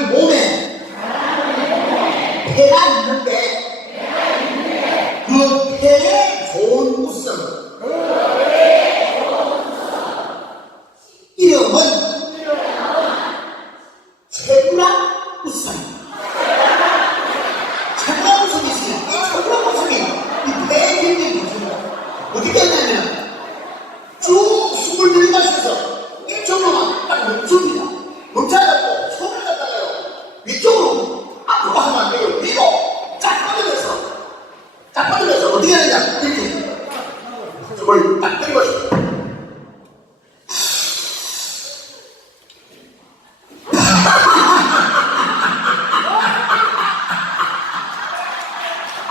몸에 폐가 있는데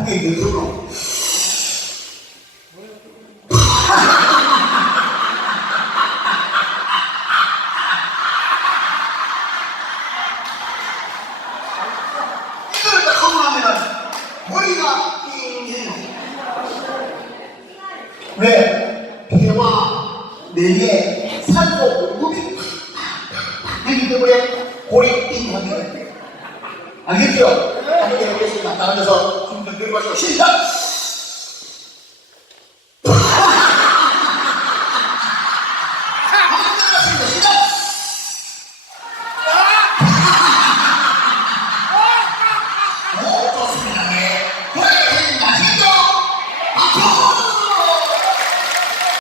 이게 들어. 이거를 딱 하고 나면은 머리가 띵해요. 왜? 폐와 뇌에 산소 공급이 되기 때문에. 알겠죠? 한번 해보겠습니다. 다른 데서 숨좀 들이마시고 시작!